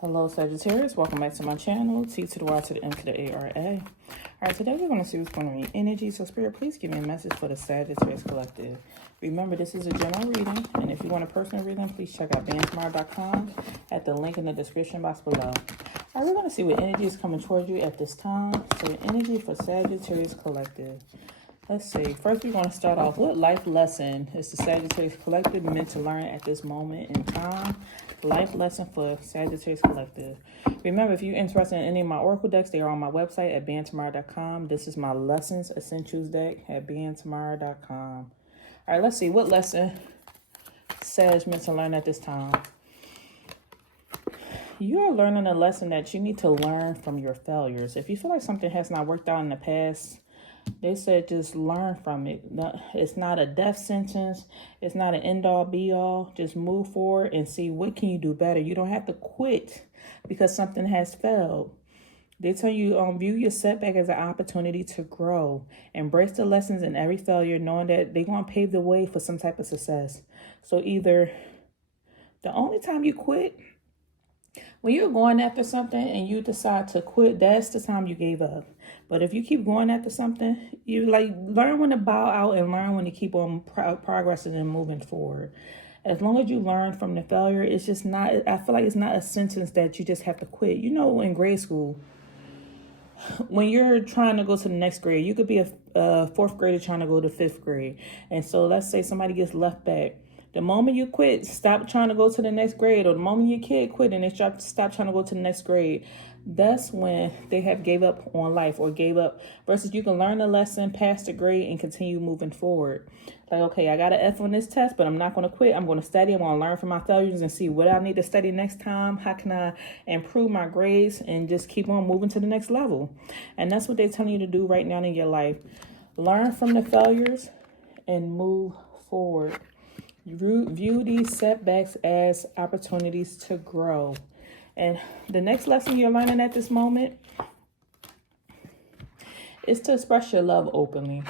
Hello Sagittarius, welcome back to my channel, T to the Y to the M to the ARA. Alright, today we're going to see what's going on in energy. So Spirit, please give me a message for the Sagittarius Collective. Remember, this is a general reading, and if you want a personal reading, please check out BeingTymara.com at the link in the description box below. Alright, we're going to see what energy is coming towards you at this time. So energy for Sagittarius Collective. Let's see. First, we're going to start off. What life lesson is the Sagittarius Collective meant to learn at this moment in time? Life lesson for Sagittarius Collective. Remember, if you're interested in any of my oracle decks, they are on my website at BeingTymara.com. This is my Lessons Essentials deck at BeingTymara.com. All right, let's see. What lesson Sag meant to learn at this time? You are learning a lesson that you need to learn from your failures. If you feel like something has not worked out in the past, they said just learn from it. It's not a death sentence. It's not an end-all, be-all. Just move forward and see what can you do better. You don't have to quit because something has failed. They tell you view your setback as an opportunity to grow. Embrace the lessons in every failure, knowing that they're going to pave the way for some type of success. So either the only time you quit, when you're going after something and you decide to quit, that's the time you gave up. But if you keep going after something, you learn when to bow out and learn when to keep on progressing and moving forward. As long as you learn from the failure, it's just not, I feel like it's not a sentence that you just have to quit. You know, in grade school, when you're trying to go to the next grade, you could be a fourth grader trying to go to fifth grade. And so let's say somebody gets left back. The moment you quit, stop trying to go to the next grade, or the moment your kid quit and they stop trying to go to the next grade, that's when they have gave up on life or gave up. Versus you can learn a lesson, pass the grade, and continue moving forward. Like, okay, I got an F on this test, but I'm not going to quit. I'm going to study. I'm going to learn from my failures and see what I need to study next time. How can I improve my grades and just keep on moving to the next level? And that's what they're telling you to do right now in your life. Learn from the failures and move forward. View these setbacks as opportunities to grow. And the next lesson you're learning at this moment is to express your love openly.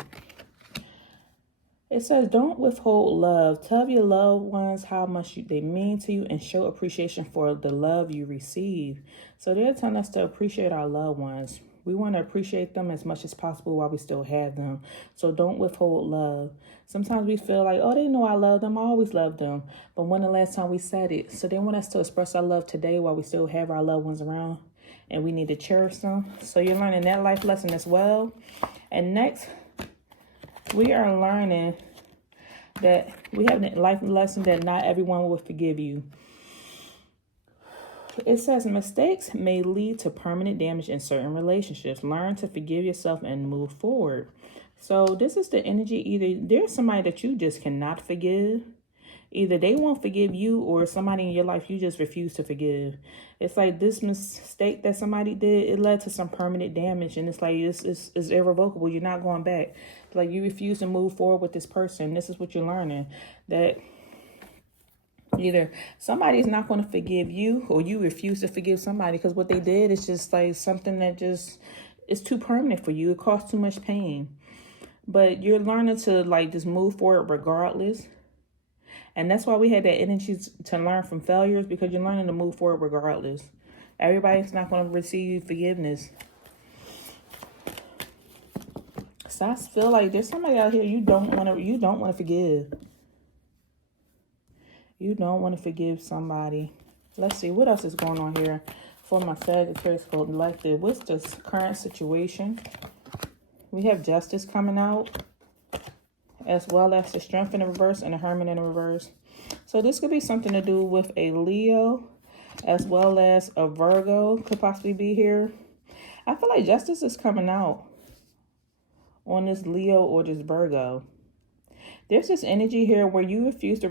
It says, don't withhold love. Tell your loved ones how much they mean to you and show appreciation for the love you receive. So they're telling us to appreciate our loved ones. We want to appreciate them as much as possible while we still have them. So don't withhold love. Sometimes we feel like, oh, they know I love them. I always love them. But when the last time we said it? So they want us to express our love today while we still have our loved ones around. And we need to cherish them. So you're learning that life lesson as well. And next, we are learning that we have a life lesson that not everyone will forgive you. It says mistakes may lead to permanent damage in certain relationships. Learn to forgive yourself and move forward. So this is the energy. Either there's somebody that you just cannot forgive. Either they won't forgive you, or somebody in your life you just refuse to forgive. It's like this mistake that somebody did, it led to some permanent damage. And it's like, it's irrevocable. You're not going back. It's like you refuse to move forward with this person. This is what you're learning. That either somebody's not going to forgive you, or you refuse to forgive somebody because what they did is just like something that just is too permanent for you. It caused too much pain. But you're learning to just move forward regardless. And that's why we had that energy to learn from failures, because you're learning to move forward regardless. Everybody's not going to receive forgiveness. So I feel like there's somebody out here you don't want to forgive. You don't want to forgive somebody. Let's see what else is going on here for my Sagittarius Collective. What's the current situation? We have Justice coming out, as well as the Strength in the reverse and the Hermit in the reverse. So this could be something to do with a Leo, as well as a Virgo could possibly be here. I feel like Justice is coming out on this Leo or this Virgo. There's this energy here where you refuse to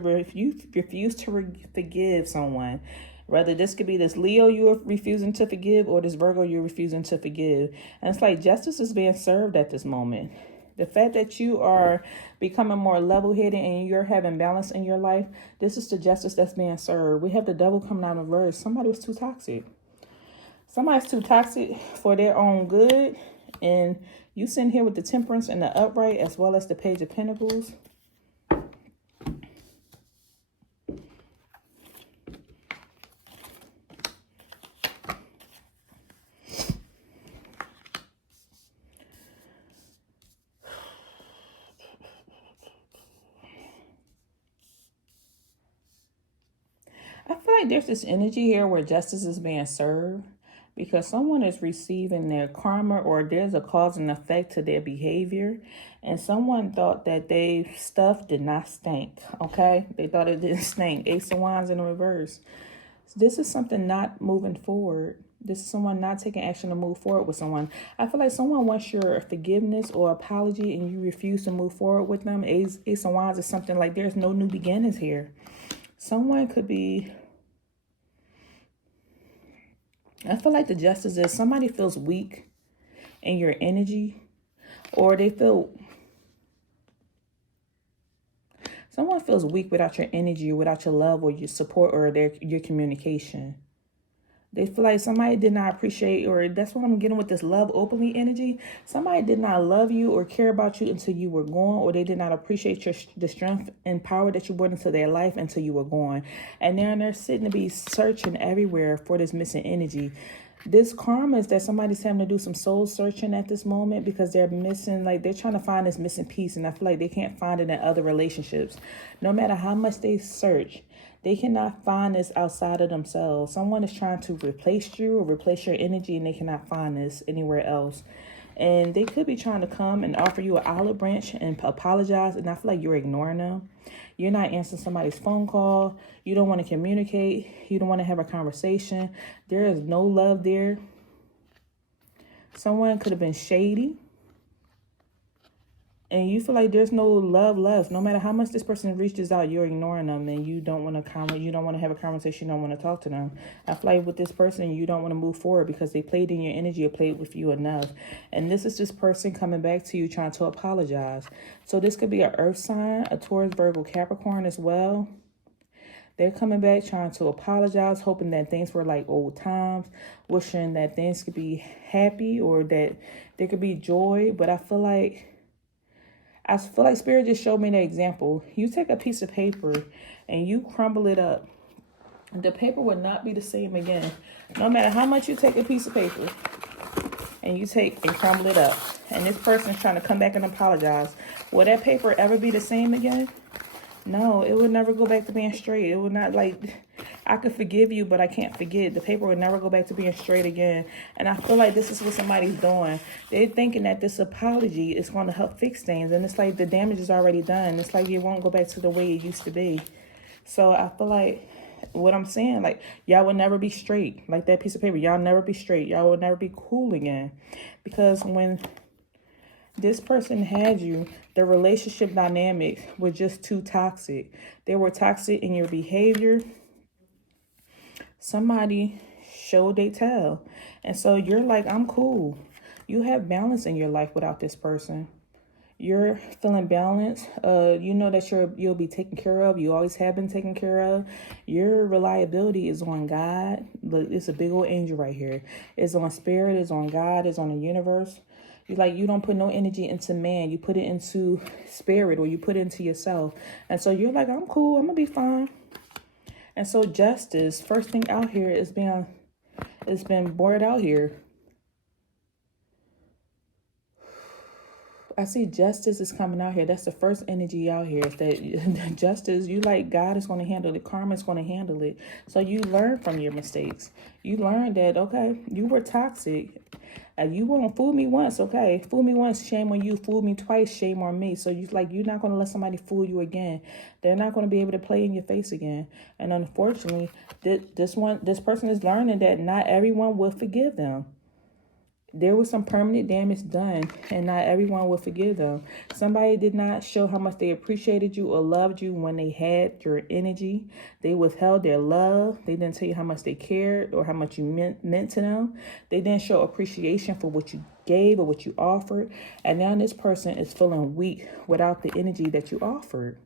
forgive someone. Whether this could be this Leo you're refusing to forgive, or this Virgo you're refusing to forgive. And it's like justice is being served at this moment. The fact that you are becoming more level-headed and you're having balance in your life, this is the justice that's being served. We have the Devil coming out in reverse. Somebody was too toxic. Somebody's too toxic for their own good. And you sitting here with the Temperance and the Upright, as well as the Page of Pentacles. like there's this energy here where justice is being served because someone is receiving their karma, or there's a cause and effect to their behavior. And someone thought that their stuff did not stink, okay? They thought it didn't stink. Ace of Wands in the reverse. This is something not moving forward. This is someone not taking action to move forward with someone. I feel like someone wants your forgiveness or apology and you refuse to move forward with them. Ace of Wands is something like there's no new beginnings here. Someone could be... I feel like the justice is somebody feels weak in your energy, or they feel... Someone feels weak without your energy, or without your love, or your support, or your communication. They feel like somebody did not appreciate, or that's what I'm getting with this love openly energy. Somebody did not love you or care about you until you were gone, or they did not appreciate the strength and power that you brought into their life until you were gone. And now they're sitting to be searching everywhere for this missing energy. This karma is that somebody's having to do some soul searching at this moment because they're missing, like they're trying to find this missing piece. And I feel like they can't find it in other relationships. No matter how much they search, they cannot find this outside of themselves. Someone is trying to replace you or replace your energy, and they cannot find this anywhere else. And they could be trying to come and offer you an olive branch and apologize. And I feel like you're ignoring them. You're not answering somebody's phone call. You don't want to communicate. You don't want to have a conversation. There is no love there. Someone could have been shady. And you feel like there's no love left. No matter how much this person reaches out, you're ignoring them, and you don't want to you don't want to have a conversation. You don't want to talk to them. I feel like with this person, you don't want to move forward because they played in your energy or played with you enough. And this is this person coming back to you trying to apologize. So this could be an earth sign, a Taurus, Virgo, Capricorn as well. They're coming back trying to apologize, hoping that things were like old times, wishing that things could be happy or that there could be joy. But I feel like Spirit just showed me the example. You take a piece of paper and you crumble it up. The paper will not be the same again. No matter how much you take a piece of paper and you take and crumble it up, and this person's trying to come back and apologize, will that paper ever be the same again? No, it would never go back to being straight. It would not, like, I could forgive you, but I can't forget. The paper would never go back to being straight again. And I feel like this is what somebody's doing. They're thinking that this apology is going to help fix things. And it's like the damage is already done. It's like it won't go back to the way it used to be. So I feel like what I'm saying, like, y'all will never be straight. Like that piece of paper, y'all never be straight. Y'all will never be cool again. Because when this person had you, the relationship dynamics were just too toxic. They were toxic in your behavior. Somebody showed they tell. And so you're like, I'm cool. You have balance in your life without this person. You're feeling balanced. You know that you'll be taken care of. You always have been taken care of. Your reliability is on God. Look, it's a big old angel right here. It's on Spirit. It's on God. It's on the universe. You don't put no energy into man. You put it into Spirit, or you put it into yourself. And so you're like, I'm cool. I'm going to be fine. And so justice, first thing out here is it's been bored out here. I see justice is coming out here. That's the first energy out here. Is that justice, you like God is going to handle it. Karma is going to handle it. So you learn from your mistakes. You learn that, okay, you were toxic. You won't fool me once, okay? Fool me once, shame on you. Fool me twice, shame on me. So you're not going to let somebody fool you again. They're not going to be able to play in your face again. And unfortunately, this person is learning that not everyone will forgive them. There was some permanent damage done, and not everyone will forgive them. Somebody did not show how much they appreciated you or loved you when they had your energy. They withheld their love. They didn't tell you how much they cared or how much you meant to them. They didn't show appreciation for what you gave or what you offered. And now this person is feeling weak without the energy that you offered.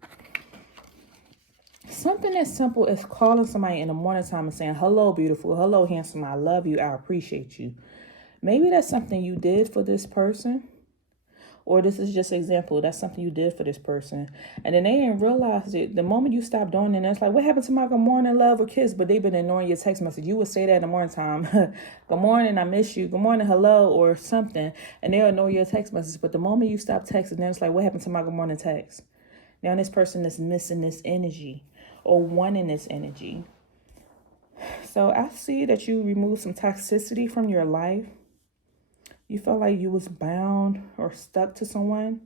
Something as simple as calling somebody in the morning time and saying, hello, beautiful. Hello, handsome. I love you. I appreciate you. Maybe that's something you did for this person, or this is just an example. That's something you did for this person. And then they didn't realize it. The moment you stop doing it, it's like, what happened to my good morning, love, or kiss? But they've been ignoring your text message. You would say that in the morning time. Good morning, I miss you. Good morning, hello, or something. And they'll ignore your text message. But the moment you stop texting, then it's like, what happened to my good morning text? Now this person is missing this energy or wanting this energy. So I see that you removed some toxicity from your life. You felt like you was bound or stuck to someone.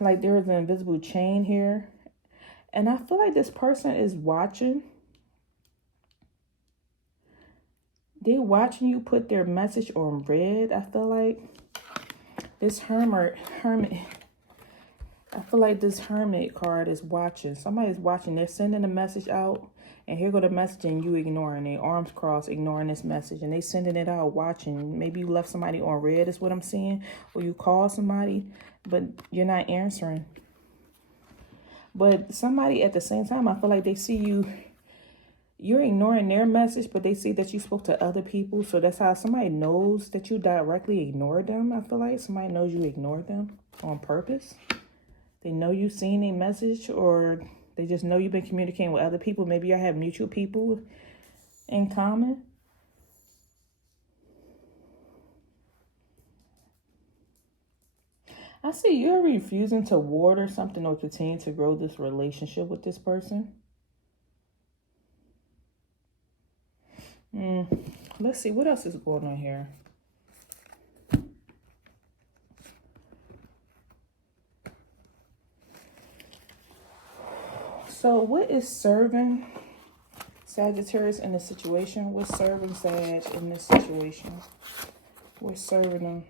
Like there is an invisible chain here. And I feel like this person is watching. They watching you put their message on red, I feel like. This hermit. I feel like this hermit card is watching. Somebody's watching. They're sending a message out. And here go the message and you ignoring it. Arms crossed, ignoring this message. And they sending it out, watching. Maybe you left somebody on red is what I'm seeing. Or you call somebody, but you're not answering. But somebody at the same time, I feel like they see you. You're ignoring their message, but they see that you spoke to other people. So that's how somebody knows that you directly ignored them. I feel like somebody knows you ignored them on purpose. They know you've seen a message, or they just know you've been communicating with other people. Maybe y'all have mutual people in common. I see you're refusing to water something or continue to grow this relationship with this person. Let's see, what else is going on here? So what is serving Sagittarius in this situation? What's serving Sag in this situation? What's serving them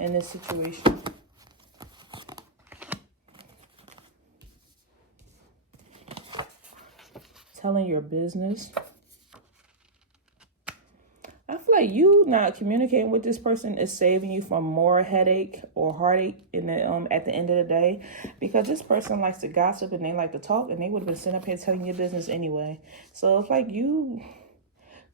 in this situation? Telling your business. I feel like you not communicating with this person is saving you from more headache or heartache in the at the end of the day, because this person likes to gossip and they like to talk, and they would have been sitting up here telling your business anyway. So it's like you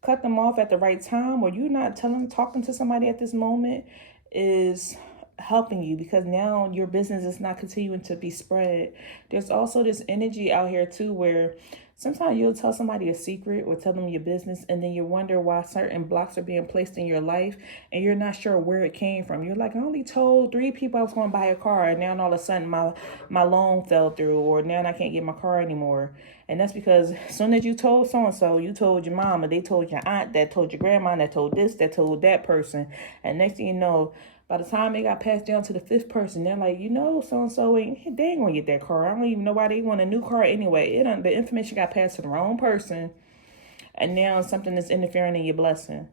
cut them off at the right time, or you not talking to somebody at this moment is helping you, because now your business is not continuing to be spread. There's also this energy out here too where sometimes you'll tell somebody a secret or tell them your business, and then you wonder why certain blocks are being placed in your life, and you're not sure where it came from. You're like, I only told 3 people I was going to buy a car, and now all of a sudden my loan fell through, or now I can't get my car anymore. And that's because as soon as you told so-and-so, you told your mama, they told your aunt, that told your grandma, that told this, that told that person. And next thing you know, by the time it got passed down to the 5th person, they're like, so-and-so they ain't going to get that car. I don't even know why they want a new car anyway. The information got passed to the wrong person, and now something is interfering in your blessing.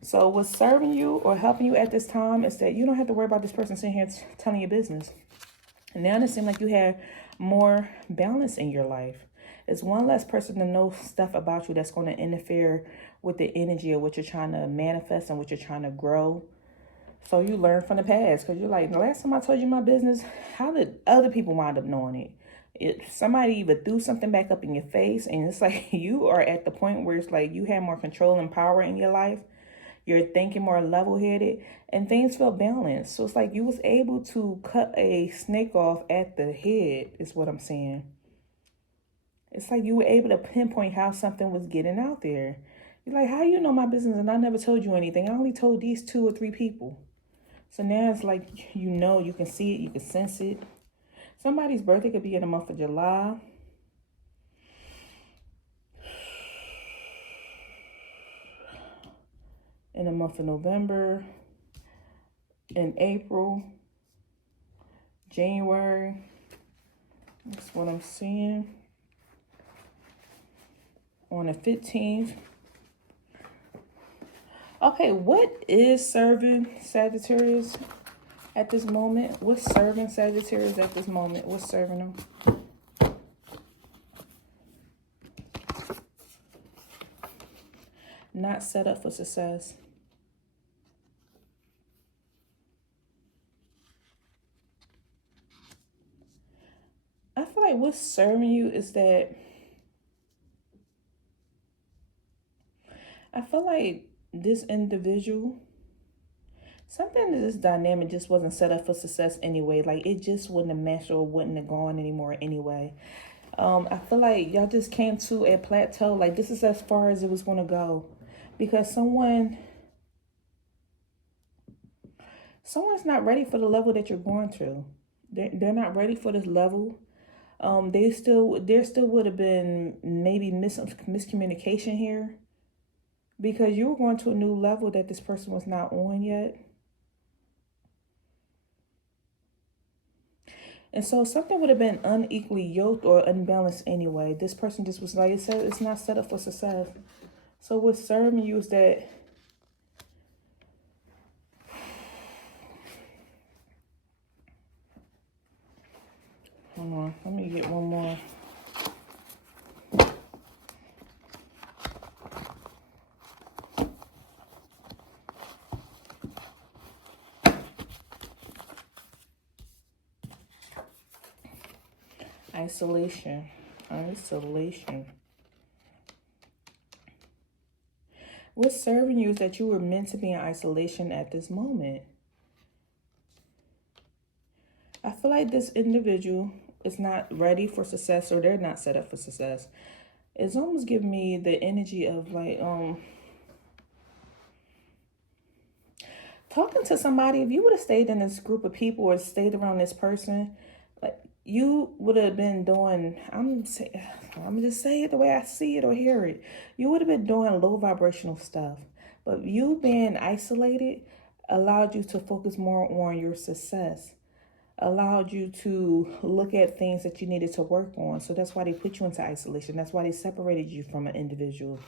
So what's serving you or helping you at this time is that you don't have to worry about this person sitting here telling your business. And now it seems like you have more balance in your life. It's one less person to know stuff about you that's going to interfere with the energy of what you're trying to manifest and what you're trying to grow. So you learn from the past, because you're like, the last time I told you my business, how did other people wind up knowing it? Somebody even threw something back up in your face, and it's like you are at the point where it's like you have more control and power in your life. You're thinking more level-headed, and things feel balanced. So it's like you was able to cut a snake off at the head, is what I'm saying. It's like you were able to pinpoint how something was getting out there. You're like, how you know my business and I never told you anything? I only told these 2 or 3 people. So now it's like, you can see it, you can sense it. Somebody's birthday could be in the month of July. In the month of November. In April. January. That's what I'm seeing. On the 15th. Okay, what is serving Sagittarius at this moment? What's serving Sagittarius at this moment? What's serving them? Not set up for success. I feel like what's serving you is that I feel like this individual, something in this dynamic just wasn't set up for success anyway. Like it just wouldn't have matched or wouldn't have gone anymore anyway. I feel like y'all just came to a plateau. Like this is as far as it was going to go, because someone's not ready for the level that you're going to. They're not ready for this level there still would have been maybe miscommunication here, because you were going to a new level that this person was not on yet. And so something would have been unequally yoked or unbalanced anyway. This person just was, like I said, it's not set up for success. So what's serving you is that hold on, let me get one more. Isolation. What's serving you is that you were meant to be in isolation at this moment. I feel like this individual is not ready for success, or they're not set up for success. It's almost giving me the energy of like talking to somebody. If you would have stayed in this group of people or stayed around this person, like you would have been doing, I'm just saying it the way I see it or hear it. You would have been doing low vibrational stuff. But you being isolated allowed you to focus more on your success, allowed you to look at things that you needed to work on. So that's why they put you into isolation. That's why they separated you from an individual.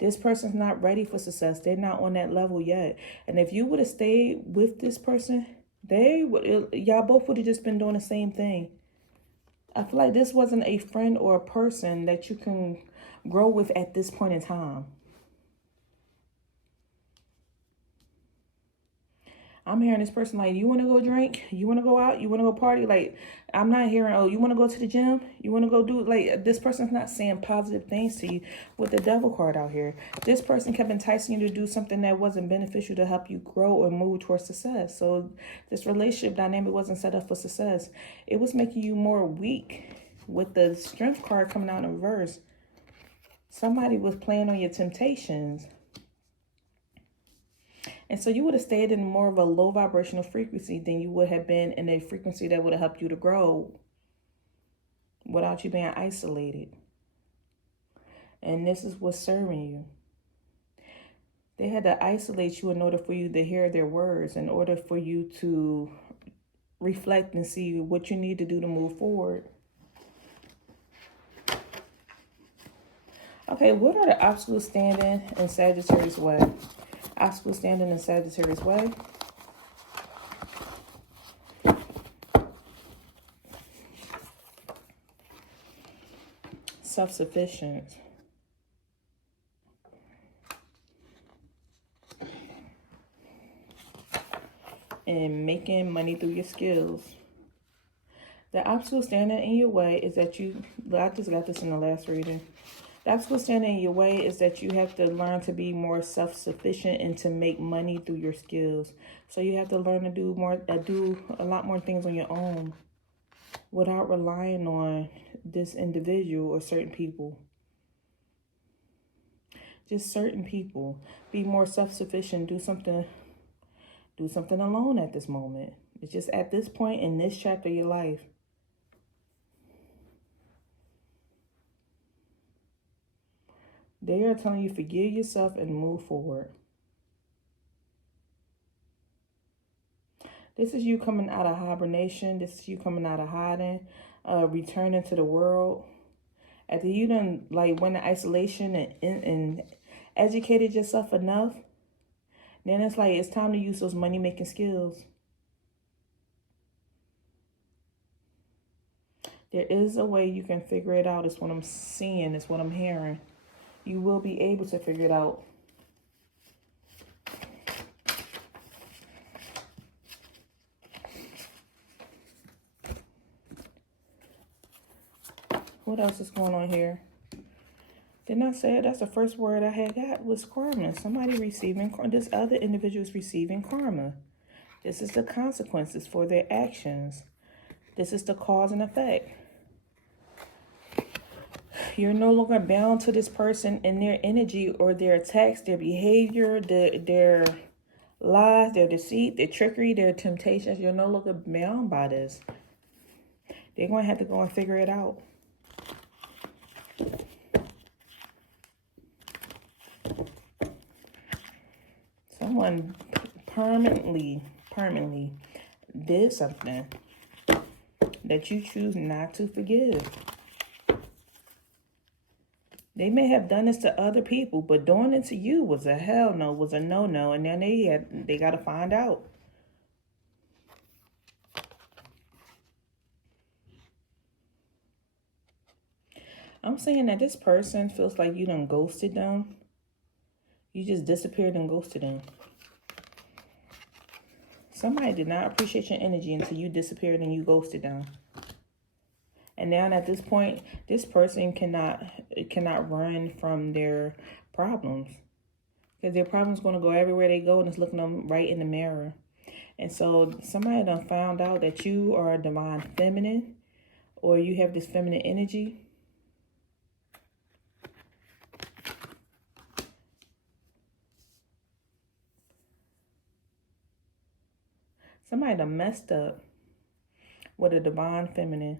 This person's not ready for success. They're not on that level yet. And if you would have stayed with this person, y'all both would have just been doing the same thing. I feel like this wasn't a friend or a person that you can grow with at this point in time. I'm hearing this person like, you want to go drink? You want to go out? You want to go party? Like, I'm not hearing, oh, you want to go to the gym? You want to go do, like, this person's not saying positive things to you with the devil card out here. This person kept enticing you to do something that wasn't beneficial to help you grow or move towards success. So this relationship dynamic wasn't set up for success. It was making you more weak with the strength card coming out in reverse. Somebody was playing on your temptations. And so you would have stayed in more of a low vibrational frequency than you would have been in a frequency that would have helped you to grow without you being isolated. And this is what's serving you. They had to isolate you in order for you to hear their words, in order for you to reflect and see what you need to do to move forward. Okay, what are the obstacles standing in Sagittarius' way? Obstacles standing in Sagittarius' way. Self-sufficient. And making money through your skills. The obstacle standing in your way is that I just got this in the last reading. The obstacle standing in your way is that you have to learn to be more self-sufficient and to make money through your skills. So you have to learn to do a lot more things on your own without relying on this individual or certain people. Just certain people. Be more self-sufficient. Do something alone at this moment. It's just at this point in this chapter of your life. They are telling you forgive yourself and move forward. This is you coming out of hibernation. This is you coming out of hiding, returning to the world. After you done went in isolation and educated yourself enough, then it's time to use those money-making skills. There is a way you can figure it out. It's what I'm seeing. It's what I'm hearing. You will be able to figure it out. What else is going on here? Didn't I say it? That's the first word I had got was karma. Somebody receiving karma. This other individual is receiving karma. This is the consequences for their actions. This is the cause and effect. You're no longer bound to this person and their energy or their attacks, their behavior, their lies, their deceit, their trickery, their temptations. You're no longer bound by this. They're going to have to go and figure it out. Someone permanently did something that you choose not to forgive. They may have done this to other people, but doing it to you was a hell no, was a no-no, and then they got to find out. I'm saying that this person feels like you done ghosted them. You just disappeared and ghosted them. Somebody did not appreciate your energy until you disappeared and you ghosted them. And now at this point, this person cannot run from their problems. Because their problem's going to go everywhere they go, and it's looking them right in the mirror. And so somebody done found out that you are a divine feminine, or you have this feminine energy. Somebody done messed up with a divine feminine.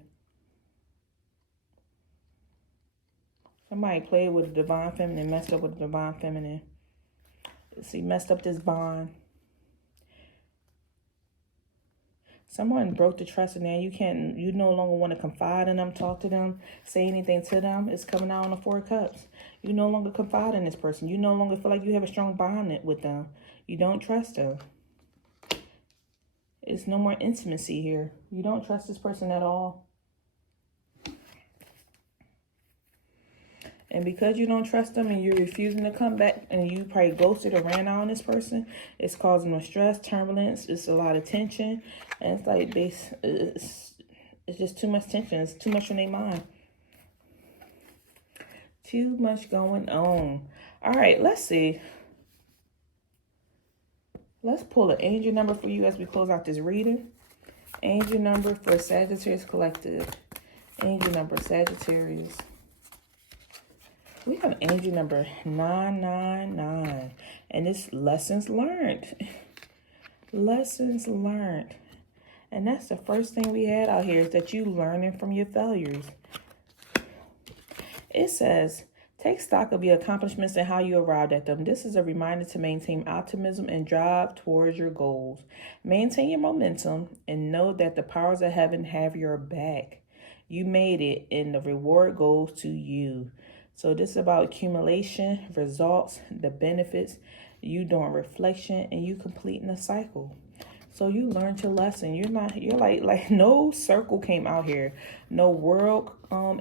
Somebody played with a divine feminine, messed up with a divine feminine. See, messed up this bond. Someone broke the trust, and now you no longer want to confide in them, talk to them, say anything to them. It's coming out on the Four of Cups. You no longer confide in this person. You no longer feel like you have a strong bond with them. You don't trust them. It's no more intimacy here. You don't trust this person at all. And because you don't trust them and you're refusing to come back, and you probably ghosted or ran out on this person, it's causing them stress, turbulence. It's a lot of tension. And it's like it's just too much tension. It's too much on their mind. Too much going on. All right, let's see. Let's pull an angel number for you as we close out this reading. Angel number for Sagittarius Collective. Angel number Sagittarius. We have angel number 999. And it's lessons learned. Lessons learned. And that's the first thing we had out here, is that you learning from your failures. It says, take stock of your accomplishments and how you arrived at them. This is a reminder to maintain optimism and drive towards your goals. Maintain your momentum and know that the powers of heaven have your back. You made it, and the reward goes to you. So this is about accumulation, results, the benefits, you doing reflection, and you completing a cycle. So you learned your lesson. You're like no circle came out here. No world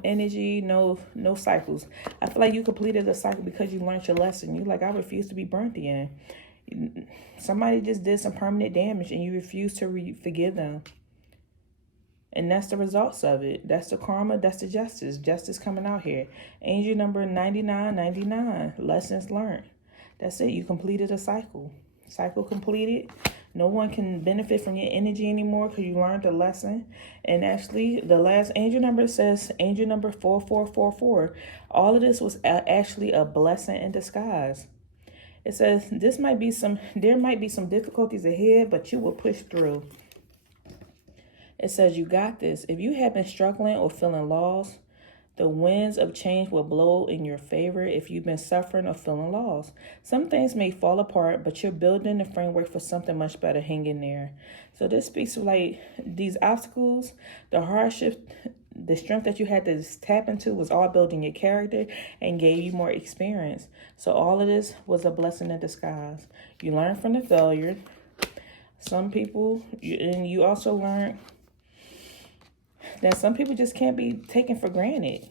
energy, no cycles. I feel like you completed a cycle because you learned your lesson. You're like, I refuse to be burnt again. Somebody just did some permanent damage and you refuse to forgive them. And that's the results of it. That's the karma. That's the justice. Justice coming out here. Angel number 9999. Lessons learned. That's it. You completed a cycle. Cycle completed. No one can benefit from your energy anymore because you learned a lesson. And actually, the last angel number says angel number 4444. All of this was actually a blessing in disguise. It says there might be some difficulties ahead, but you will push through. It says you got this. If you have been struggling or feeling lost, the winds of change will blow in your favor. If you've been suffering or feeling lost, some things may fall apart, but you're building the framework for something much better. Hang in there. So this speaks of like these obstacles, the hardship, the strength that you had to tap into was all building your character and gave you more experience. So all of this was a blessing in disguise. You learned from the failure. Some people, and you also learned that some people just can't be taken for granted.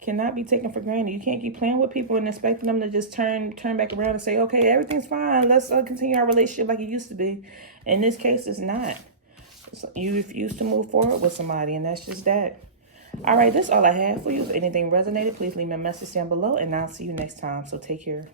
Cannot be taken for granted. You can't keep playing with people and expecting them to just turn back around and say, okay, everything's fine. Let's continue our relationship like it used to be. In this case, it's not. You refuse to move forward with somebody, and that's just that. All right, that's all I have for you. If anything resonated, please leave me a message down below, and I'll see you next time. So take care.